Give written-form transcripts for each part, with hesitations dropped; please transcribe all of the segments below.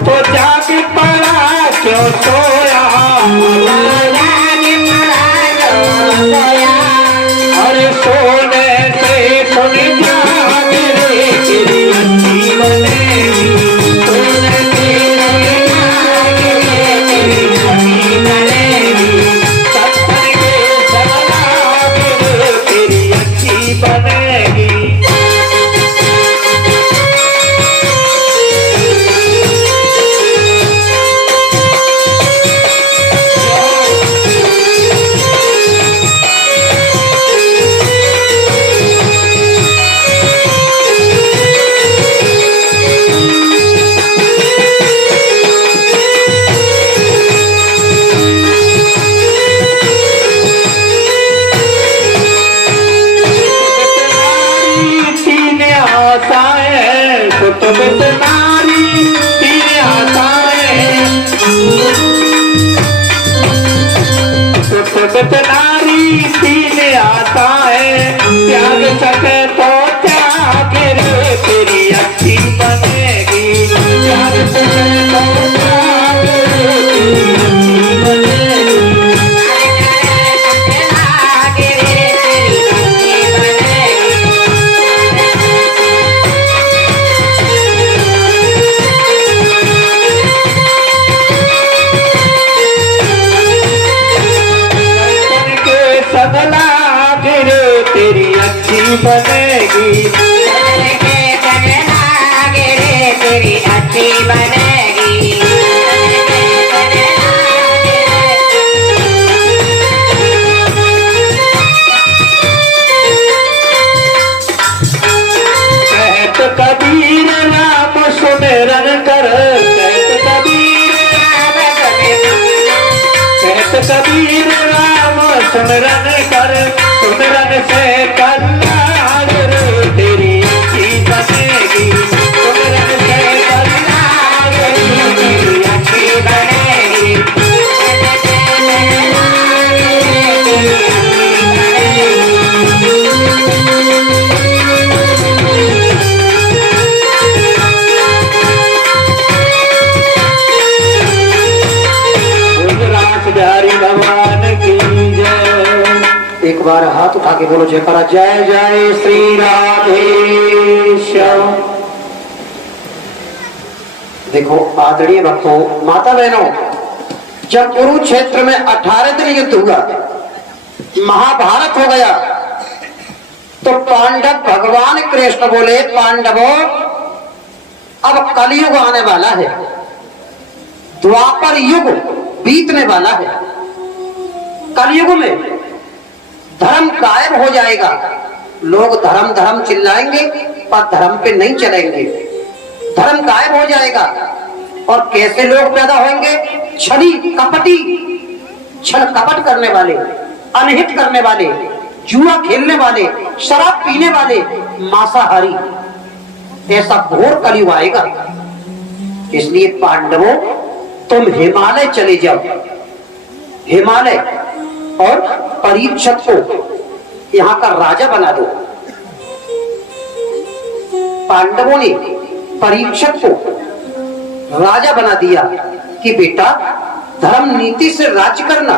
तो जाग पड़ा क्यों सोया, अरे सोने से सुन जाग रे तेरी अच्छी बनेगी, सोने से सुन जाग रे तेरी अच्छी बनेगी, सत्संग के सलाम रे तेरी अच्छी बनेगी। नारी तीन आशाएं, नारी तीन आशाएं, त्याग सके तो त्याग रे तेरी अच्छी बनेगी, त्याग सके तो त्याग रे तेरी अच्छी बनेगी। सगला गिरे तेरी अच्छी बनेगी, तेरी अच्छी बनेगी। कहत कबीर राम सुमिरन कर, कहत कबीर राम सुमिरन कर, सुमिरन से कल्याण रे तेरी अच्छी बनेगी, सुमिरन से कल्याण रे तेरी अच्छी बनेगी। बिहारी भगवान की जय। एक बार हाथ उठा के बोलो जयकारा, जय जय श्री राधेश्याम। देखो आदरणीय भक्तों, माता बहनों, जब कुरुक्षेत्र में 18 दिन युद्ध हुआ, महाभारत हो गया, तो पांडव भगवान कृष्ण बोले, पांडवों अब कलयुग आने वाला है, द्वापर युग बीतने वाला है, कलयुग में धर्म गायब हो जाएगा, लोग धर्म धर्म चिल्लाएंगे पर धर्म पे नहीं चलेंगे, धर्म गायब हो जाएगा। और कैसे लोग पैदा होंगे? छली कपटी, छल कपट करने वाले, अनहित करने वाले, जुआ खेलने वाले, शराब पीने वाले, मांसाहारी, ऐसा घोर कलयुग आएगा। इसलिए पांडवों तुम हिमालय चले जाओ, हिमालय, और परीक्षित को यहाँ का राजा बना दो। पांडवों ने परीक्षित को राजा बना दिया कि बेटा धर्म नीति से राज्य करना,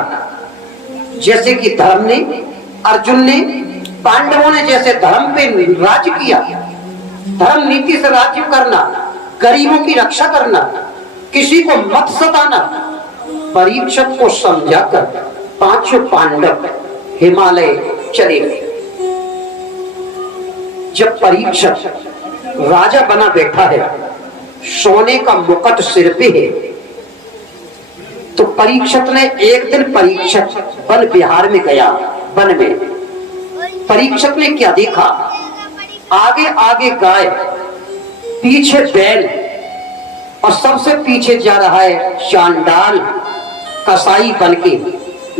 जैसे कि धर्म ने, अर्जुन ने, पांडवों ने जैसे धर्म पे राज्य किया, धर्म नीति से राज्य करना, गरीबों की रक्षा करना, किसी को मत सताना। परीक्षित को समझाकर पांचों पांडव हिमालय चले गए। जब परीक्षित राजा बना बैठा है, सोने का मुकुट सिर पे है, तो परीक्षित ने एक दिन परीक्षित वन विहार में गया। वन में परीक्षित ने क्या देखा? आगे आगे गाय, पीछे बैल, और सबसे पीछे जा रहा है चांडाल, कसाई बनके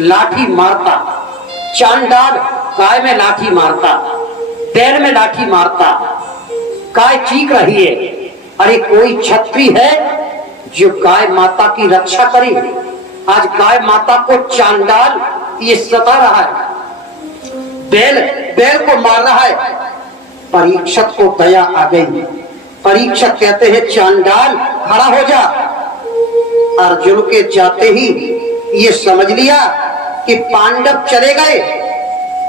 लाठी मारता। चांडाल गाय में लाठी मारता, बैल में लाठी मारता, गाय चीख रही है, अरे कोई क्षत्रिय है जो गाय माता की रक्षा करे? आज गाय माता को चांडाल ये सता रहा है, बैल को मार रहा है। परीक्षित को दया आ गई। परीक्षित कहते हैं चांडाल खड़ा हो जा, अर्जुन के जाते ही ये समझ लिया कि पांडव चले गए।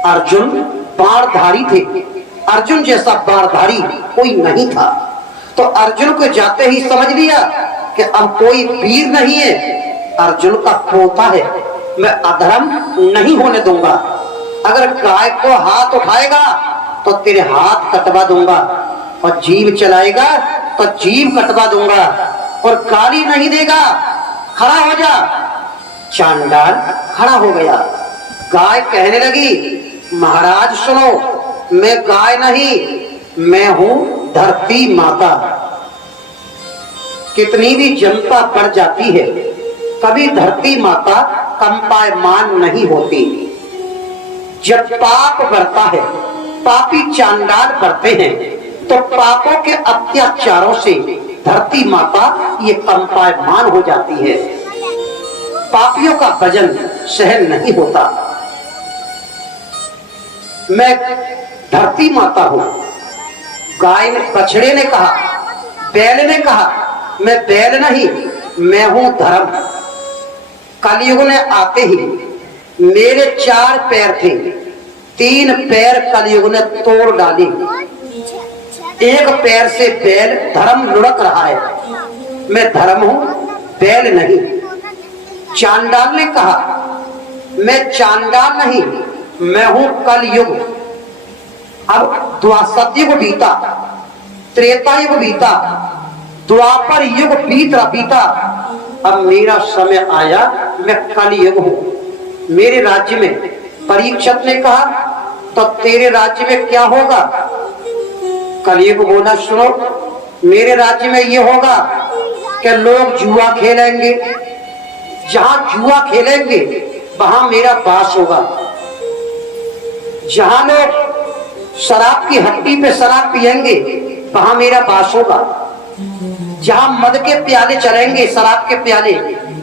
अर्जुन बाणधारी थे, अर्जुन जैसा बाणधारी कोई नहीं था। तो अर्जुन को जाते ही समझ लिया कि अब कोई वीर नहीं है, अर्जुन का पोता है, मैं अधर्म नहीं होने दूंगा। अगर गाय को हाथ उठाएगा तो तेरे हाथ कटवा दूंगा, और जीभ चलाएगा तो जीभ कटवा दूंगा, और गाली नहीं देगा, खड़ा हो जा। चांडाल खड़ा हो गया। गाय कहने लगी, महाराज सुनो, मैं गाय नहीं, मैं हूं धरती माता। कितनी भी जनता बढ़ जाती है, कभी धरती माता कंपायमान नहीं होती। जब पाप बढ़ता है, पापी चांडाल बढ़ते हैं, तो पापों के अत्याचारों से धरती माता ये कंपायमान हो जाती है। पापियों का वजन सहन नहीं होता। मैं धरती माता हूं। गाय ने, बछड़े ने कहा, बैल ने कहा, मैं बैल नहीं, मैं हूं धर्म। कलयुग ने आते ही मेरे 4 पैर थे, 3 पैर कलयुग ने तोड़ डाले। एक पैर से बैल धर्म लुढ़क रहा है, मैं धर्म हूं, बैल नहीं। चांडाल ने कहा, मैं चांडाल नहीं, मैं हूं कलयुग। अब सतयुग बीता, त्रेता युग बीता, द्वापर युग बीता, अब मेरा समय आया, मैं कलयुग हूं। मेरे राज्य में, परीक्षित ने कहा, तो तेरे राज्य में क्या होगा? कलयुग बोला, सुनो, मेरे राज्य में ये होगा कि लोग जुआ खेलेंगे, जहां जुआ खेलेंगे वहां मेरा वास होगा। जहां लोग शराब की हड्डी पे शराब पिएंगे वहां मेरा वास होगा। जहां मद के प्याले चलेंगे, शराब के प्याले,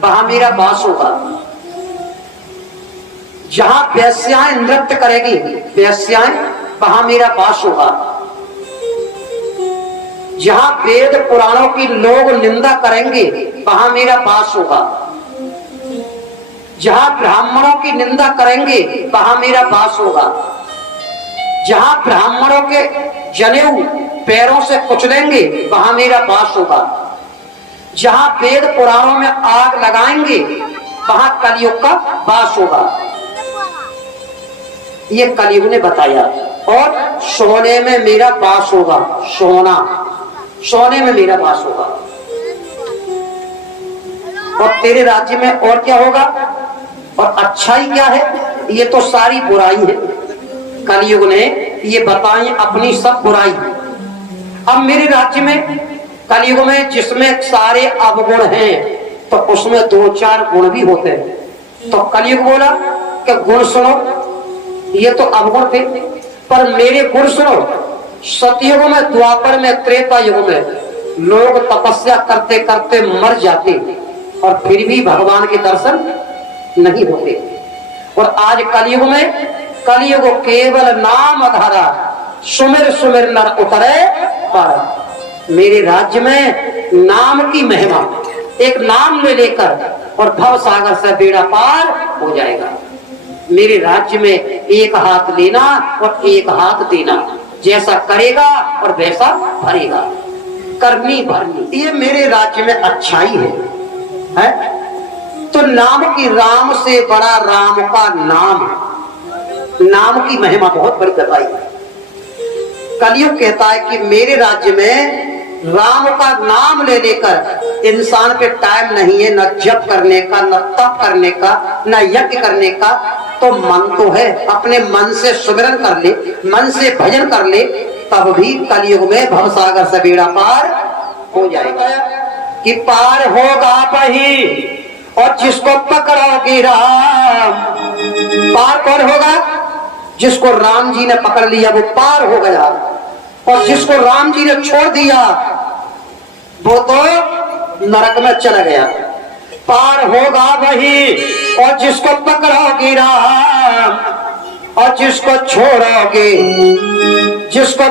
वहां मेरा वास होगा। जहां वेश्याएं नृत्य करेंगी, वेश्याएं, वहां मेरा वास होगा। जहां वेद पुराणों की लोग निंदा करेंगे वहां मेरा वास होगा। जहां ब्राह्मणों की निंदा करेंगे वहां मेरा वास होगा। जहां ब्राह्मणों के जनेऊ पैरों से कुचलेंगे वहां मेरा वास होगा। जहां वेद पुराणों में आग लगाएंगे वहां कलयुग का वास होगा। ये कलयुग ने बताया। और सोने में मेरा वास होगा, सोना, सोने में मेरा वास होगा। और तेरे राज्य में और क्या होगा? और अच्छाई क्या है? ये तो सारी बुराई है। कलयुग ने ये बताई अपनी सब बुराई। अब मेरे राज्य में, कलयुग में, जिसमें सारे अवगुण हैं, तो उसमें 2-4 गुण भी होते हैं। तो कलयुग बोला कि गुण सुनो, ये तो अवगुण थे, पर मेरे गुण सुनो। सतयुग में, द्वापर में, त्रेता युग में लोग तपस्या करते करते मर जाते और फिर भी भगवान के दर्शन नहीं होते। और आज कलयुग में, कलयुग केवल नाम धारा, सुमिर सुमिर नर उतरे पर। मेरे राज्य में नाम की महिमा, एक नाम ले लेकर और भव सागर से बेड़ा पार हो जाएगा। मेरे राज्य में एक हाथ लेना और एक हाथ देना, जैसा करेगा और वैसा भरेगा, करनी भरनी, ये मेरे राज्य में अच्छाई है? तो नाम की, राम से बड़ा राम का नाम, नाम की महिमा बहुत बड़ी बताई। कलयुग कहता है कि मेरे राज्य में राम का नाम ले लेकर इंसान पे टाइम नहीं है, न जप करने का, न तप करने का, न यज्ञ करने का। तो मन तो है, अपने मन से सुमिरन कर ले, मन से भजन कर ले, तब भी कलयुग में भवसागर से बेड़ा पार हो जाएगा। कि पार होगा वही और जिसको पकड़ोगे राम। पार कौन होगा? जिसको राम जी ने पकड़ लिया वो पार हो गया, और जिसको राम जी ने छोड़ दिया वो तो नरक में चला गया। पार होगा वही और जिसको पकड़ोगे राम, और जिसको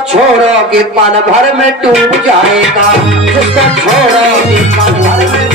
छोड़ोगे पल भर में डूब जाएगा। जिसको छोड़ोगे पल भर में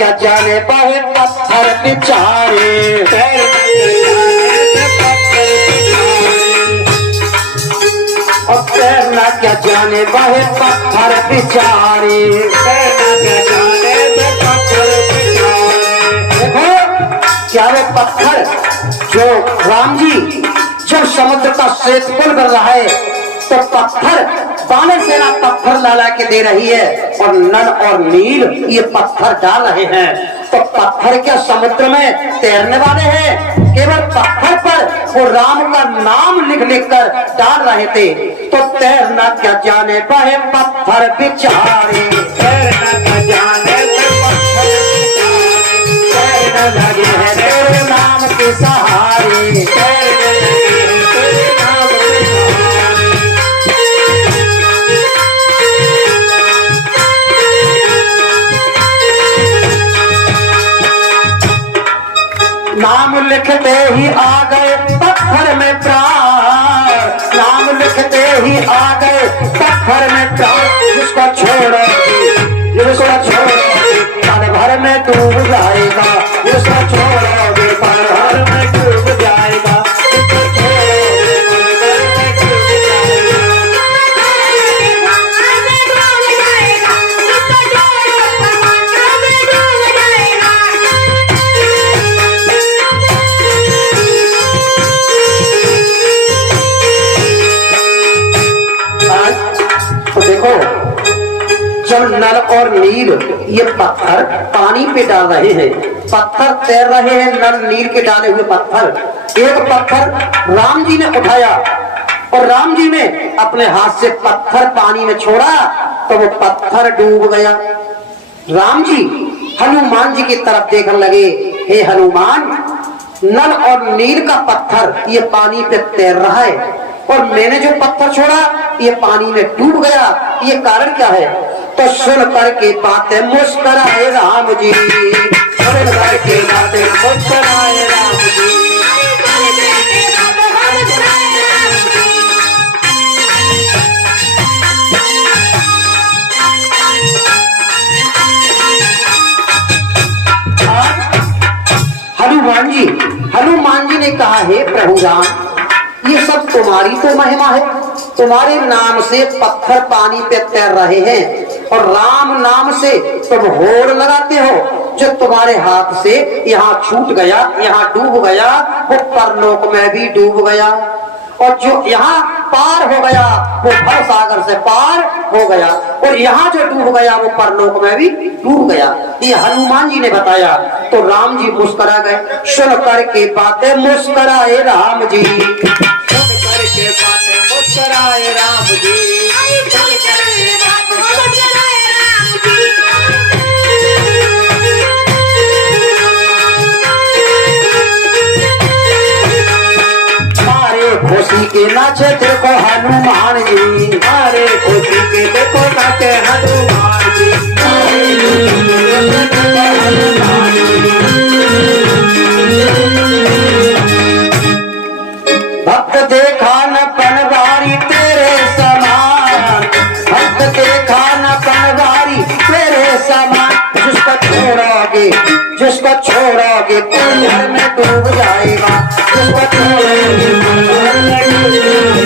क्या जाने पाए पत्थर बेचारे, और तैरना क्या जाने पाए पत्थर बेचारे। देखो क्या वे पत्थर जो राम जी जब समुद्र का श्वेतपुल कर रहा है तो पत्थर बानर सेना पत्थर ला के दे रही है और नल और नील ये पत्थर डाल रहे हैं। तो पत्थर क्या समुद्र में तैरने वाले हैं? केवल पत्थर पर वो राम का नाम लिख लिख कर डाल रहे थे। तो तैरना क्या जाने पाए पत्थर बेचारे, तैरना क्या जाने तैरने लगे हैं तेरे नाम के सहारे, तैरने लगे हैं तेरे नाम के सहारे। नाम लिखते ही आ गए पत्थर में प्राण, नाम लिखते ही आ गए पत्थर में प्राण। जिसको छोड़ोगे पल भर में डूब जाएगा, जिसको छोड़ोगे पल भर में डूब जाएगा। तो देखो जब नल और नील ये पत्थर पानी पे डाल रहे हैं, पत्थर तैर रहे हैं, नल नील के डाले हुए पत्थर। एक पत्थर राम जी ने उठाया और राम जी ने अपने हाथ से पत्थर पानी में छोड़ा तो वो पत्थर डूब गया। राम जी हनुमान जी की तरफ देखने लगे, हे हनुमान, नल और नील का पत्थर ये पानी पे तैर रहा है और मैंने जो पत्थर छोड़ा ये पानी में डूब गया, ये कारण क्या है? तो सुन करके बातें मुस्कुराए राम जी, सुन करके बातें मुस्कुराए राम जी। हनुमान जी ने कहा, हे प्रभु राम, ये सब तुम्हारी तो महिमा है, तुम्हारे नाम से पत्थर पानी पे तैर रहे हैं और राम नाम से तुम होड़ लगाते हो। जो तुम्हारे हाथ से यहाँ छूट गया, यहाँ डूब गया, वो परलोक में भी डूब गया, और जो यहाँ पार हो गया वो भव सागर से पार हो गया, और यहाँ जो डूब गया वो परलोक में भी डूब गया। ये हनुमान जी ने बताया। तो राम जी मुस्कुरा गए। सुन करके बातें मुस्कुराए राम जी, सुन करके बातें मुस्कुराए राम जी। खुशी के नाचे देखो हनुमान जी, अरे खुशी के देखो नाचे हनुमान जी। भक्त देखा न पनवारी तेरे समान, भक्त देखा न पनवारी तेरे समान। जिसको छोड़ोगे पत्थर में डूब जाएगा, जिसको छोड़ोगे पत्थर में डूब जाएगा।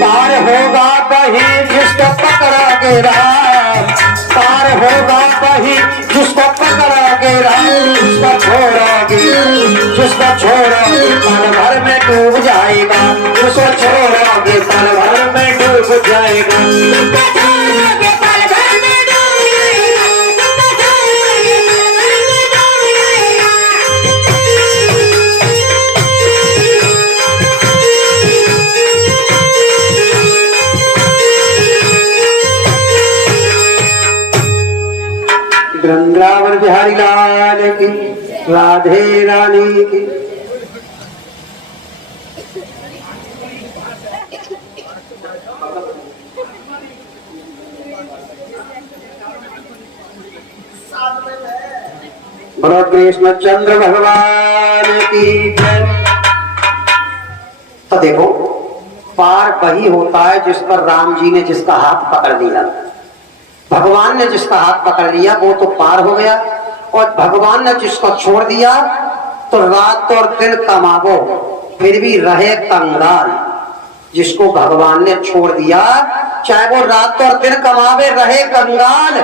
पार होगा वही जिसको पकड़ोगे राम, पार होगा वही जिसको पकड़ोगे राम। जिसको छोड़ोगे पल भर में डूब जाएगा, जिसको छोड़ोगे पल भर में डूब जाएगा। वृंदावन बिहारी लाल की, राधे रानी की। बोलो कृष्णचंद्र भगवान की जय। तो देखो, पार वही होता है जिस पर राम जी ने जिसका हाथ पकड़ लिया, भगवान ने जिसका हाथ पकड़ लिया वो तो पार हो गया, और भगवान ने जिसको छोड़ दिया तो रात और दिन कमावो फिर भी रहे कंगाल। जिसको भगवान ने छोड़ दिया चाहे वो रात और दिन कमावे रहे कंगाल,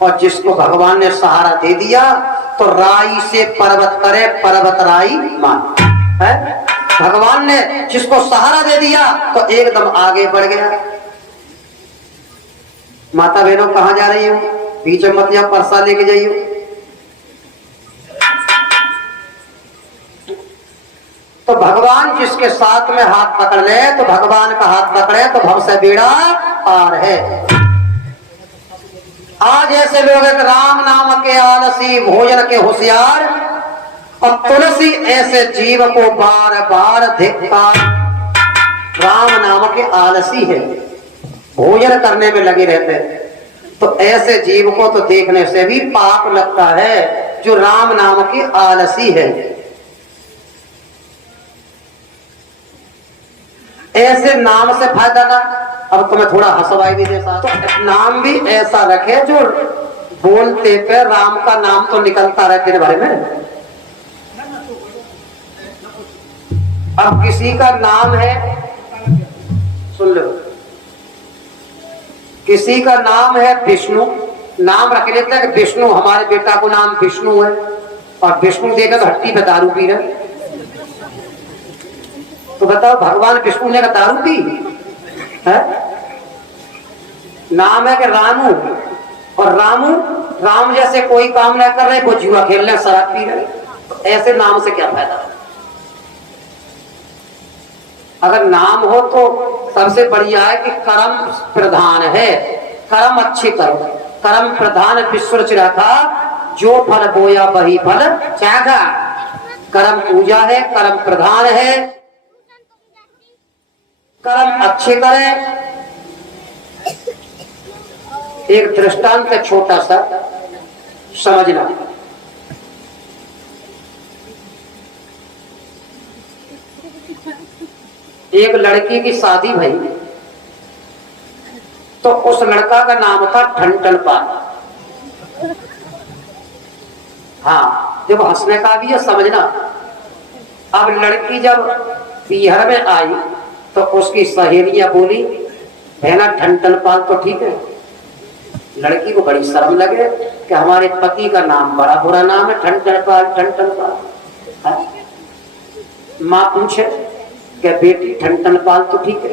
और जिसको भगवान ने सहारा दे दिया तो राई से पर्वत करे पर्वत राई मान है। भगवान ने जिसको सहारा दे दिया तो एकदम आगे बढ़ गया। माता बहनों कहां जा रही हो? बीच में मत या परसा लेके जाइयो। तो भगवान जिसके साथ में हाथ पकड़ ले, तो भगवान का हाथ पकड़े तो भव से बेड़ा पार है। आज ऐसे लोग हैं राम नाम के आलसी भोजन के होशियार, और तुलसी ऐसे जीव को बार बार धिक्कार। राम नाम के आलसी है, भोजन करने में लगे रहते हैं, तो ऐसे जीव को तो देखने से भी पाप लगता है जो राम नाम की आलसी है। ऐसे नाम से फायदा ना। अब तुम्हें थोड़ा हंसवाई भी दे साथ, तो नाम भी ऐसा रखे जो बोलते पे राम का नाम तो निकलता रहे तेरे बारे में। अब किसी का नाम है, सुन लो, किसी का नाम है विष्णु, नाम रख लेते हैं कि विष्णु, हमारे बेटा को नाम विष्णु है, और विष्णु देखा तो हट्टी पे दारू पी रहे। तो बताओ भगवान विष्णु ने दारू पी है? नाम है कि रामू, और रामू राम जैसे कोई काम नहीं कर रहे, वो जुआ खेल रहे, शराब पी रहे, तो ऐसे नाम से क्या फायदा? अगर नाम हो तो सबसे बढ़िया है कि कर्म प्रधान है, कर्म अच्छे करो। कर्म प्रधान विश्व रखा, जो फल बोया वही फल चाहा। कर्म पूजा है, कर्म प्रधान है, कर्म अच्छे करें। एक दृष्टांत है छोटा सा, समझना। एक लड़की की शादी भई, तो उस लड़का का नाम था ठंटन पाल। हाँ, जब हंसने का भी है समझना। अब लड़की जब पीहर में आई तो उसकी सहेलियां बोली, बहना ठंटन पाल तो ठीक है। लड़की को बड़ी शर्म लगे कि हमारे पति का नाम बड़ा बुरा नाम है, ठंटन पाल, ठंटन पाल। माँ पूछे क्या बेटी ठंटन पाल तो ठीक है?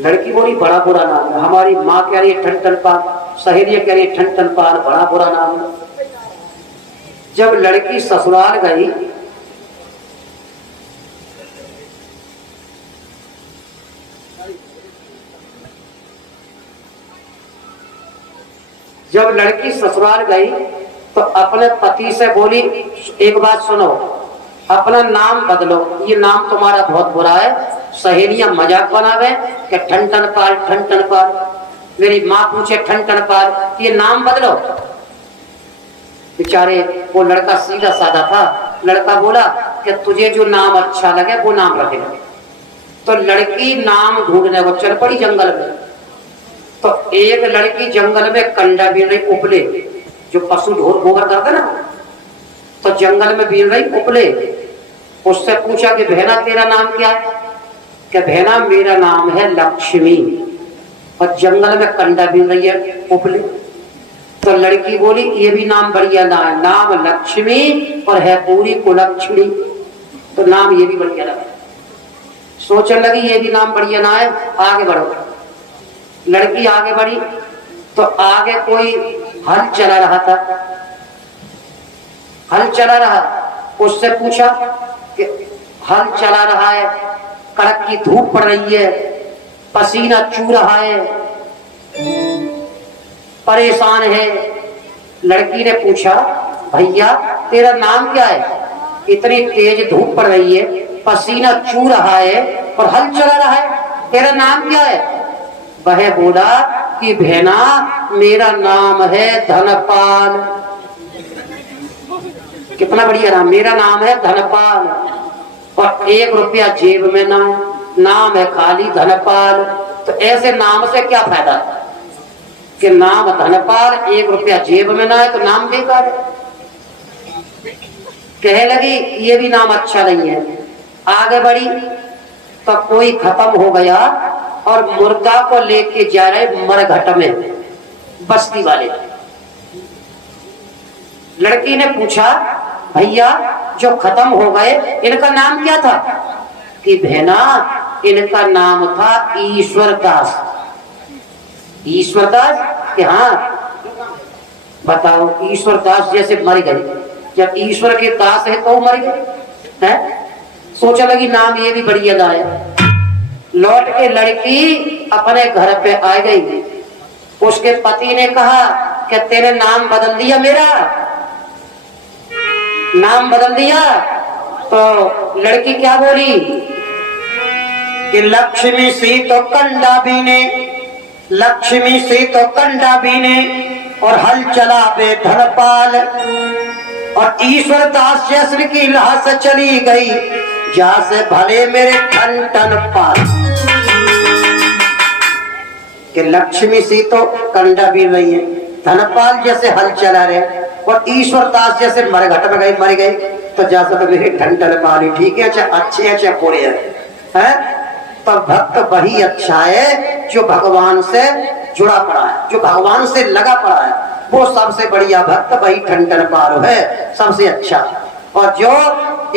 लड़की बोली बड़ा बुरा नाम है। हमारी माँ कह रही है ठंटन पाल, सहेलियां कह रही है ठंटन पाल, बड़ा बुरा नाम है। जब लड़की ससुराल गई तो अपने पति से बोली, एक बात सुनो, अपना नाम बदलो, ये नाम तुम्हारा बहुत बुरा है। सहेलियां मजाक बनावे कि ठंटन पाल, ठंटन पाल। मेरी माँ पूछे ठंटन पाल, ये नाम बदलो। बेचारे वो लड़का सीधा साधा था, लड़का बोला कि तुझे जो नाम अच्छा लगे वो नाम रखेगा। तो लड़की नाम ढूंढने को चल पड़ी जंगल में। तो एक लड़की जंगल में कंडा बीन रही, उपले, जो पशु ढोर गोबर करते ना, तो जंगल में बीन रही उपले। उससे पूछा कि बहना तेरा नाम क्या है? कि बहना मेरा नाम है लक्ष्मी, और जंगल में कंडा बीन रही है उपले। तो लड़की बोली ये भी नाम बढ़िया ना है, नाम लक्ष्मी और है पूरी कुलक्षणी, तो नाम ये भी बढ़िया लगा। सोचने लगी ये भी नाम बढ़िया ना है, आगे बढ़ो। लड़की आगे बढ़ी तो आगे कोई हल चला रहा था, हल चला रहा। उससे पूछा कि हल चला रहा है, कड़क की धूप पड़ रही है, पसीना चू रहा है, परेशान है। लड़की ने पूछा भैया तेरा नाम क्या है? इतनी तेज धूप पड़ रही है, पसीना चू रहा है और हल चला रहा है, तेरा नाम क्या है? वह बोला कि बहना मेरा नाम है धनपाल। कितना बढ़िया नाम, मेरा नाम है धनपाल और 1 रुपया जेब में ना है, नाम है खाली धनपाल। तो ऐसे नाम से क्या फायदा कि नाम धनपाल 1 रुपया जेब में ना है, तो नाम बेकार है। कह लगी ये भी नाम अच्छा नहीं है, आगे बढ़ी तो कोई खत्म हो गया और मुर्गा को लेके जा रहे मरघट में बस्ती वाले। लड़की ने पूछा भैया जो खत्म हो गए इनका नाम क्या था? कि बहना इनका नाम था ईश्वर दास। ईश्वर दास? कि हाँ। बताओ ईश्वर दास जैसे मर गए, जब ईश्वर के दास है तो मर गए हैं। सोचा लगी नाम ये भी बढ़िया गाया। लौट के लड़की अपने घर पे आ गई। उसके पति ने कहा कि तेरे नाम बदल दिया, मेरा नाम बदल दिया। तो लड़की क्या बोली कि लक्ष्मी सी तो कंडा बीने, लक्ष्मी सी तो कंडा बीने और हल चला बे धनपाल। और ईश्वर दास जैसे की राह से चली गई जहां से भले मेरे ठन ठन पाल। कि लक्ष्मी सी तो कंडा बीन रही है, धनपाल जैसे हल चला रहे और ईश्वर दास जैसे मरघट में गई मर गई, तो जैसे तो मेरे ठन ठन पाल। ठीक है, अच्छा अच्छे अच्छे पूरे हैं। तो भक्त वही अच्छा है जो भगवान से जुड़ा पड़ा है, जो भगवान से लगा पड़ा है, वो सबसे बढ़िया भक्त वही ठंडन पार है, सबसे अच्छा। और जो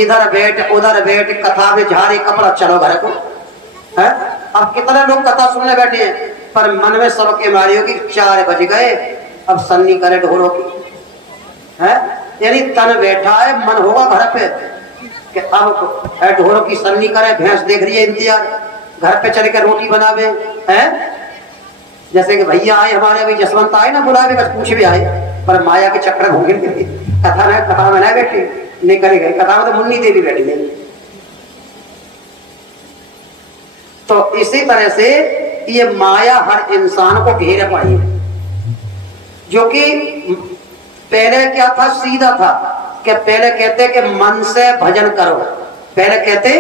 इधर बैठ उधर बैठ कथा में झाड़ी कपड़ा, चलो घर को है। अब कितने लोग कथा सुनने बैठे हैं पर मन में सबके मारी होगी 4 बज गए, अब सन्नी करे ढोलों की है। यानी तन बैठा है, मन होगा घर पे कि अब ढोलों की सन्नी करे, भैंस देख रही है इंतजार, घर पे चल कर रोटी बनावे हैं। जैसे कि भैया आए हमारे, अभी जसवंत आए ना बुलावे, बस पूछ भी आए पर माया के चक्कर में घूम गए। कथा में नहीं बैठी, निकल गए। कथा में तो मुन्नी देवी बैठी गई। तो इसी तरह से ये माया हर इंसान को घेरे पड़ी है। जो कि पहले क्या था, सीधा था कि पहले कहते कि मन से भजन करो, पहले कहते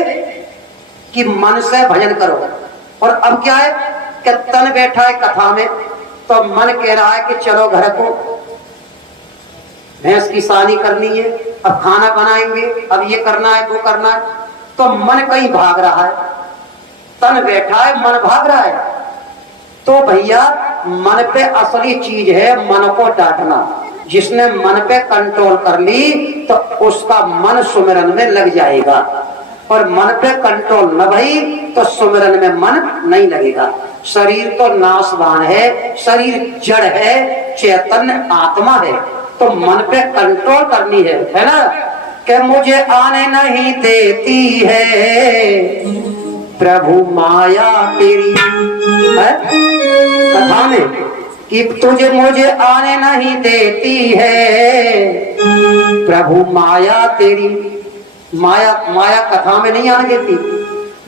कि मन से भजन करो। और अब क्या है कि तन बैठा है कथा में तो मन कह रहा है कि चलो घर को भैंस की सानी करनी है, अब खाना बनाएंगे, अब ये करना है वो करना है, तो मन कहीं भाग रहा है। तन बैठा है, मन भाग रहा है। तो भैया मन पे असली चीज है मन को डांटना। जिसने मन पे कंट्रोल कर ली तो उसका मन सुमिरन में लग जाएगा, और मन पे कंट्रोल न भई तो सुमिरन में मन नहीं लगेगा। शरीर तो नाशवान है, शरीर जड़ है, चैतन्य आत्मा है, तो मन पे कंट्रोल करनी है ना। कि मुझे आने नहीं देती है प्रभु माया तेरी, है कथा में कि तुझे मुझे आने नहीं देती है प्रभु माया तेरी। माया माया कथा में नहीं आने देती।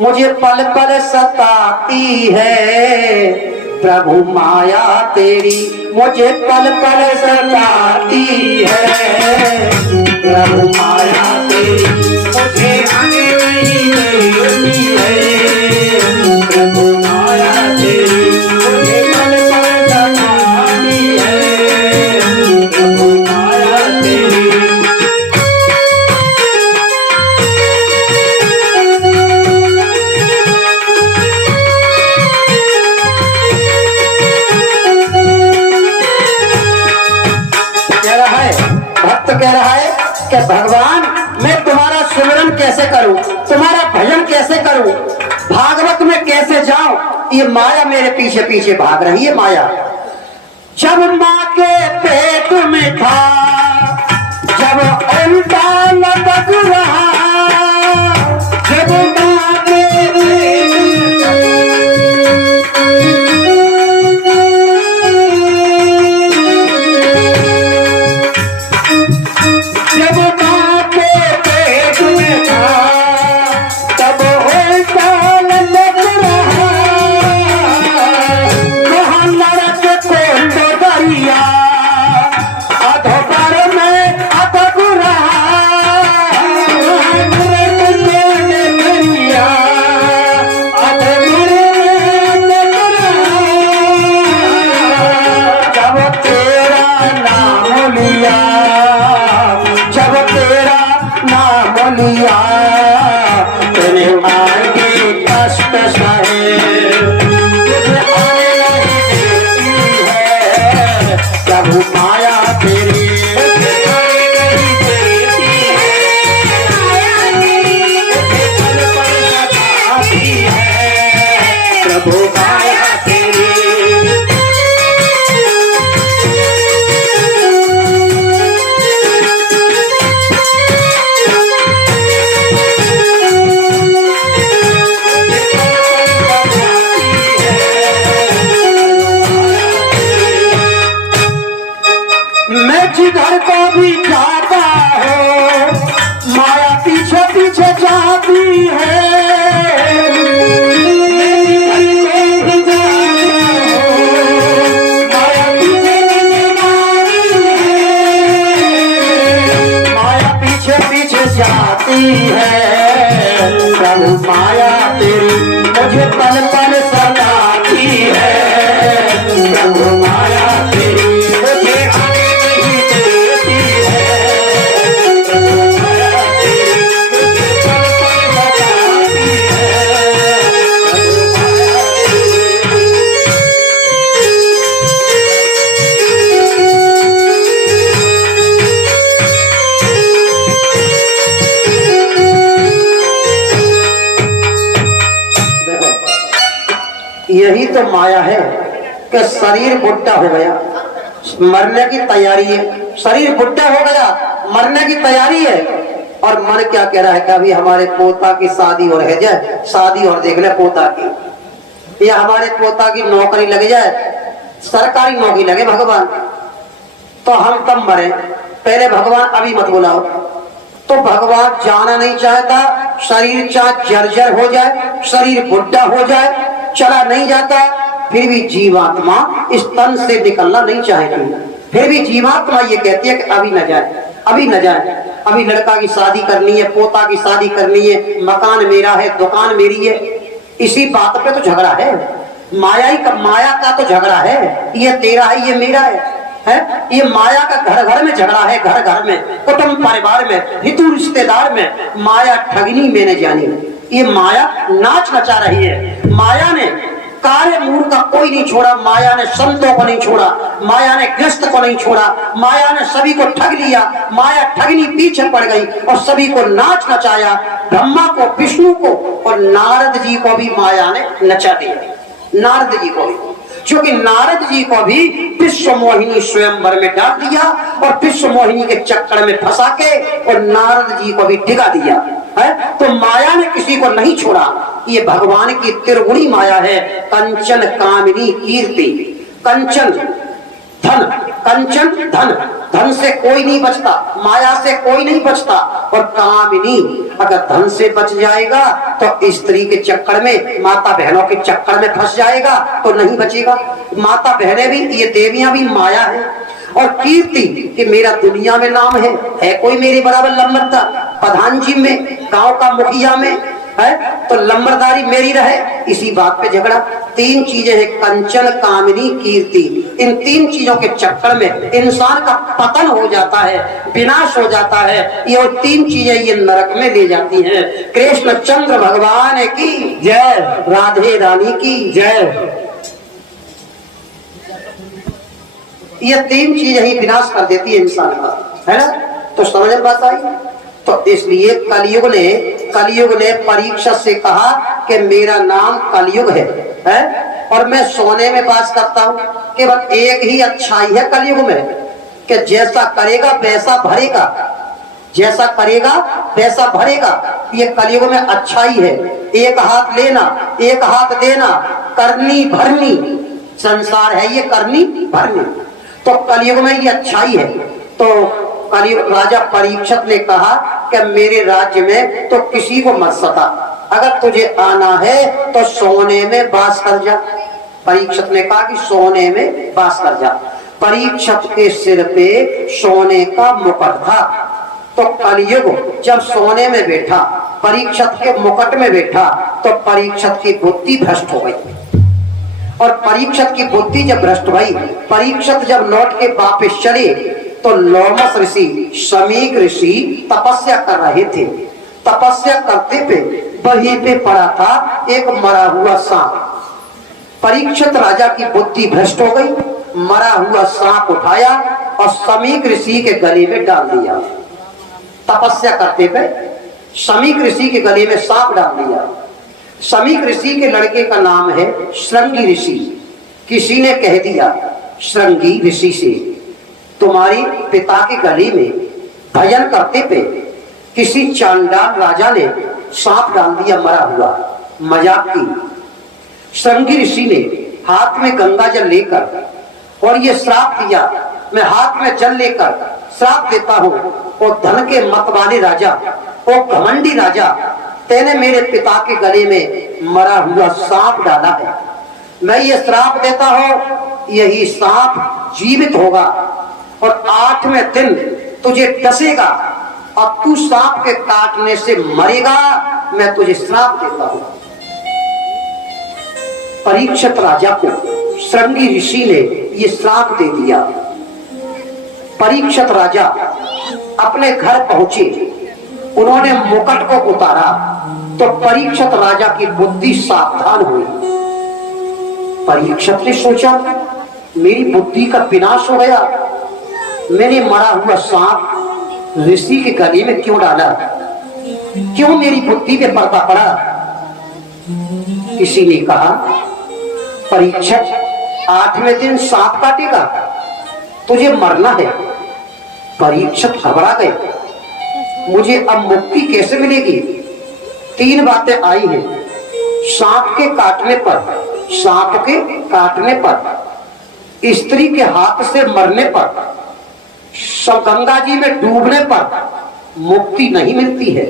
मुझे पल पल सताती है प्रभु माया तेरी, मुझे पल पल सताती है प्रभु माया तेरी। मुझे आने नहीं देती है प्रभु माया तेरी, मुझे पल पल सताती है प्रभु माया तेरी। कह रहा है कि भगवान मैं तुम्हारा सुमिरन कैसे करूं, तुम्हारा भजन कैसे करूं, भागवत में कैसे जाऊं, ये माया मेरे पीछे पीछे भाग रही है। माया जब माँ के पेट में था, जब उल्टा लटक रहा, जब माँ के अधोपर में है, प्रभु माया तेरी मुझे पल पल सताती है, प्रभु माया तेरी मुझे आने नहीं देती है, प्रभु माया तेरी मुझे पल पल सताती है, प्रभु माया यही तो माया है कि शरीर बुढ़ा हो गया, मरने की तैयारी है। शरीर बुढ़ा हो गया, मरने की तैयारी है, और मन क्या कह रहा है कि अभी हमारे पोता की शादी और है जाए, शादी और देख ले पोता की, या हमारे पोता की नौकरी लग जाए, सरकारी नौकरी लगे भगवान, तो हम तब मरे, पहले भगवान अभी मत बुलाओ। तो भगवान जाना नहीं चाहता, शरीर चाहे जर्जर हो जाए, शरीर बुढ़ा हो जाए, चला नहीं जाता, फिर भी जीवात्मा इस तन से निकलना नहीं चाहेगी। फिर भी जीवात्मा ये कहती है कि अभी न जाए, अभी न जाए, अभी लड़का की शादी करनी है, पोता की शादी करनी है, मकान मेरा है, दुकान मेरी है। इसी बात पे तो झगड़ा है, माया का तो झगड़ा है, ये तेरा है, ये मेरा है, ये माया का घर घर में झगड़ा है, घर घर में, कुटुंब परिवार में, हितू रिश्तेदार में। माया ठगनी मैंने जानी, ये माया नाच नचा रही है। माया ने कार्य मूल का कोई नहीं छोड़ा, माया ने संतों को नहीं छोड़ा, माया ने ग्रस्त को नहीं छोड़ा, माया ने सभी को ठग लिया। माया ठगनी पीछे पड़ गई और सभी को नाच नचाया, ब्रह्मा को, विष्णु को और नारद जी को भी माया ने नचा दिया। नारद जी को भी, क्योंकि नारद जी को भी विश्व मोहिनी स्वयंवर में डाल दिया और विश्व मोहिनी के चक्कर में फंसा के और नारद जी को भी डिगा दिया है। तो माया ने किसी को नहीं छोड़ा, ये भगवान की त्रिगुणी माया है। कंचन कामिनी कीर्ति, कंचन धन, कंचन धन, धन से कोई नहीं बचता, माया से कोई नहीं बचता, और कामिनी अगर धन से बच जाएगा तो स्त्री के चक्कर में, माता बहनों के चक्कर में फंस जाएगा तो नहीं बचेगा। माता बहनें भी, ये देवियां भी माया है। और कीर्ति कि मेरा दुनिया में नाम है कोई मेरे बराबर लंबरदा, प्रधान जी में, गांव का मुखिया में है, तो लंबरदारी मेरी रहे, इसी बात पे झगड़ा। तीन चीजें हैं, कंचन कामिनी कीर्ति, इन तीन चीजों के चक्कर में इंसान का पतन हो जाता है, विनाश हो जाता है। ये और तीन चीजें ये नरक में ले जाती हैं। कृष्ण चंद्र भगवान की जय, राधे रानी की जय। ये तीन चीजें ही विनाश कर देती है इंसान का, है ना। तो समझ में बात आई। तो इसलिए कलयुग ने परीक्षा से कहा कि मेरा नाम कलयुग है और मैं सोने में वास करता हूँ। केवल एक ही अच्छाई है कलयुग में कि जैसा करेगा वैसा भरेगा, जैसा करेगा वैसा भरेगा। ये कलयुग में अच्छाई है, एक हाथ लेना एक हाथ देना, करनी भरनी संसार है ये, करनी भरनी। तो कलयुग में ये अच्छाई है। तो कलयुग राजा परीक्षित ने कहा कि मेरे राज्य में तो किसी को मत सता, अगर तुझे आना है तो सोने में वास कर जा। परीक्षित ने कहा कि सोने में वास कर जा। परीक्षित के सिर पे सोने का मुकुट था। तो कलयुग जब सोने में बैठा, परीक्षित के मुकुट में बैठा, तो परीक्षित की बुद्धि भ्रष्ट हो गई। और परीक्षित की बुद्धि जब भ्रष्ट हुई, परीक्षित जब लौट के वापस चले तो लोमस ऋषि, शमीक ऋषि तपस्या कर रहे थे। तपस्या करते पे वहीं पे पड़ा था एक मरा हुआ सांप। परीक्षित राजा की बुद्धि भ्रष्ट हो गई, मरा हुआ सांप उठाया और शमीक ऋषि के गले में डाल दिया। तपस्या करते पे शमीक ऋषि के गले में सांप डाल दिया। शमीक ऋषि के लड़के का नाम है श्रृंगी ऋषि। किसी ने कह दिया श्रृंगी ऋषि से, तुम्हारी पिता के गले में भजन करते पे किसी चांडाल राजा ने सांप डाल दिया मरा हुआ। मजाक की। श्रृंगी ऋषि ने हाथ में गंगा जल लेकर और ये श्राप दिया, मैं हाथ में जल लेकर श्राप देता हूँ, और धन के मत वाले राजा, ओ घमंडी राजा, तेने मेरे पिता के गले में मरा हुआ सांप डाला है। मैं ये श्राप देता हूँ, यही सांप जीवित होगा और 8वें दिन तुझे डसेगा अब तू सांप के काटने से मरेगा, मैं तुझे श्राप देता हूं। परीक्षित राजा को श्रृंगी ऋषि ने ये श्राप दे दिया। परीक्षित राजा अपने घर पहुंचे, उन्होंने मुकुट को उतारा तो परीक्षित राजा की बुद्धि सावधान हुई। परीक्षित ने सोचा, मेरी बुद्धि का विनाश हो गया, मैंने मरा हुआ सांप ऋषि के गले में क्यों डाला, क्यों मेरी बुद्धि पे पर्दा पड़ा। किसी ने कहा, परीक्षित 8वें दिन सांप काटेगा, तुझे मरना है। परीक्षित घबरा गए, मुझे अब मुक्ति कैसे मिलेगी। 3 बातें आई हैं, सांप के काटने पर, स्त्री के हाथ से मरने पर, गंगा जी में डूबने पर मुक्ति नहीं मिलती है।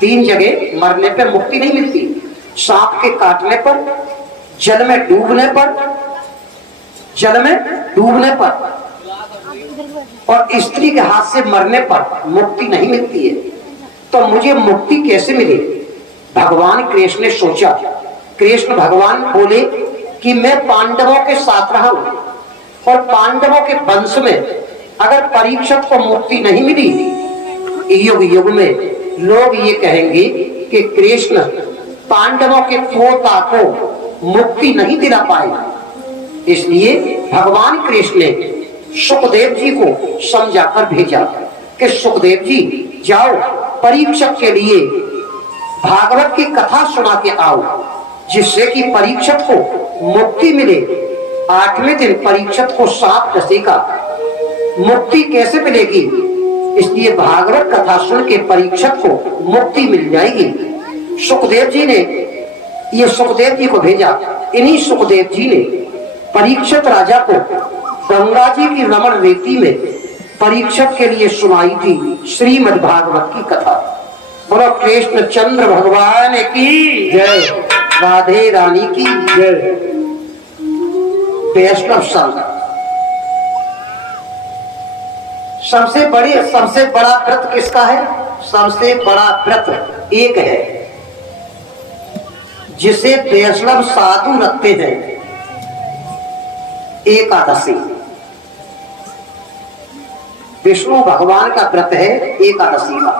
3 जगह मरने पर मुक्ति नहीं मिलती, सांप के काटने पर, जल में डूबने पर और स्त्री के हाथ से मरने पर मुक्ति नहीं मिलती है। तो मुझे मुक्ति कैसे मिले। भगवान कृष्ण ने सोचा, कृष्ण भगवान बोले कि मैं पांडवों के साथ रहा हूं और पांडवों के वंश में अगर परीक्षित को मुक्ति नहीं मिली, युग युग में लोग ये कहेंगे कि कृष्ण पांडवों के पोता को मुक्ति नहीं दिला पाए। इसलिए भगवान कृष्ण ने सुखदेव जी को समझाकर भेजा कि सुखदेव जी जाओ, परीक्षित के लिए भागवत की कथा सुना के आओ, जिससे कि परीक्षित को मुक्ति मिले। 8वें दिन परीक्षित को सांप डसेगा, मुक्ति कैसे मिलेगी। इसलिए भागवत कथा सुन के परीक्षित को मुक्ति मिल जाएगी। सुखदेव जी ने ये सुखदेव जी को भेजा। इन्हीं सुखदेव जी ने परीक्षित राजा को गंगा जी की रमण रेती में परीक्षित के लिए सुनाई थी श्रीमद् भागवत की कथा। बोलो कृष्ण चंद्र भगवान की जय, राधे रानी की जय। वैष्णव संघ सबसे बड़ा व्रत किसका है। सबसे बड़ा व्रत एक है जिसे वैष्णव साधु रखते हैं, एकादशी। विष्णु भगवान का व्रत है एकादशी का,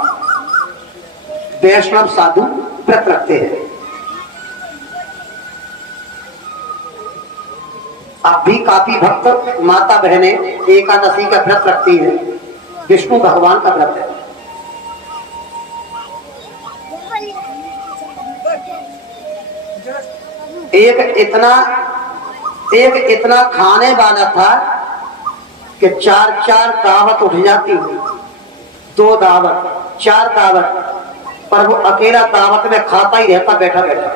वैष्णव साधु व्रत रखते हैं। अब भी काफी भक्त माता बहनें एकादशी का व्रत रखती हैं, विष्णु भगवान का व्रत है। एक इतना खाने वाला था कि 4 दावत उठ जाती, 2 दावत, 4 दावत, पर वो अकेला दावत में खाता ही रहता बैठा बैठा।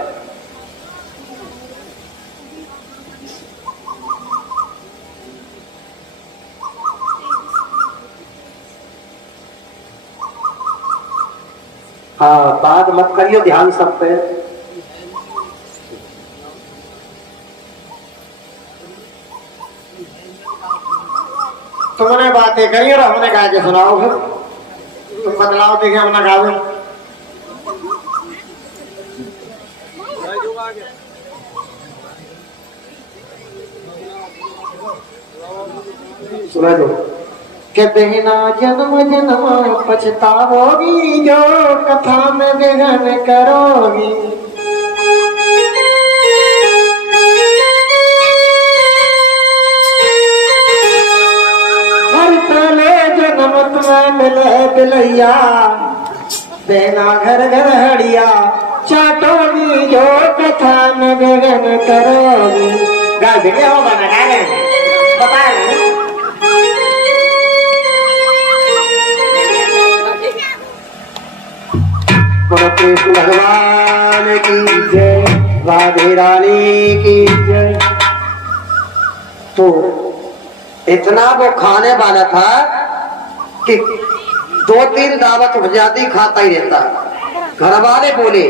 हाँ, बात मत करियो, ध्यान सब पे। तुमने बातें करी और हमने गा के सुनाओ, फिर तुम बदलाव देखे हमने गावे। सुना दो के बिना जन्म जन्म पछताओगी, जो कथा में विघन करोगी। मिले बिलैया बेना घर घर हड़िया, चाटोगी जो कथा में विघन करोगी। गा देंगे हो बना गाने बता कृष्ण भगवान की जय, राधे रानी की जय। तो इतना वो खाने वाला था कि 2-3 दावत उठ जाती, खाता ही रहता। घर वाले बोले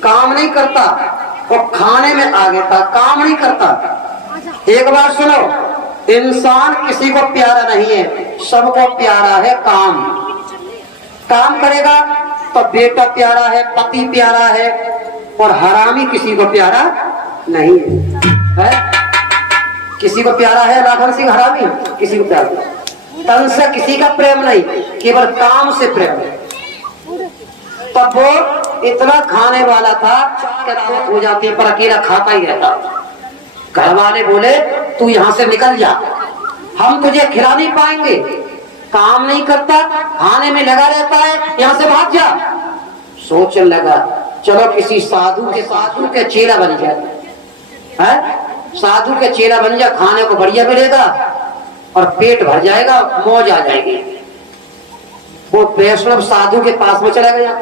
काम नहीं करता, और खाने में आ गया था, काम नहीं करता। एक बार सुनो, इंसान किसी को प्यारा नहीं है, सबको प्यारा है काम। काम करेगा तो बेटा प्यारा है, पति प्यारा है, और हरामी किसी को प्यारा नहीं है, किसी को प्यारा है राघव सिंह हरामी, किसी को प्यारा नहीं। तन से किसी का प्रेम नहीं, केवल काम से प्रेम है। तब वो इतना खाने वाला था, रात हो जाती पर अकेला खाता ही रहता। घर वाले बोले तू यहाँ से निकल जा, हम तुझे खिला नहीं पाएंगे, काम नहीं करता, खाने में लगा रहता है, यहाँ से भाग जा। सोचने लगा चलो किसी साधु के चेला बन जाए, है साधु के चेला बन जा, खाने को बढ़िया मिलेगा और पेट भर जाएगा, मौज आ जाएगी। वो वैष्णव साधु के पास में चला गया,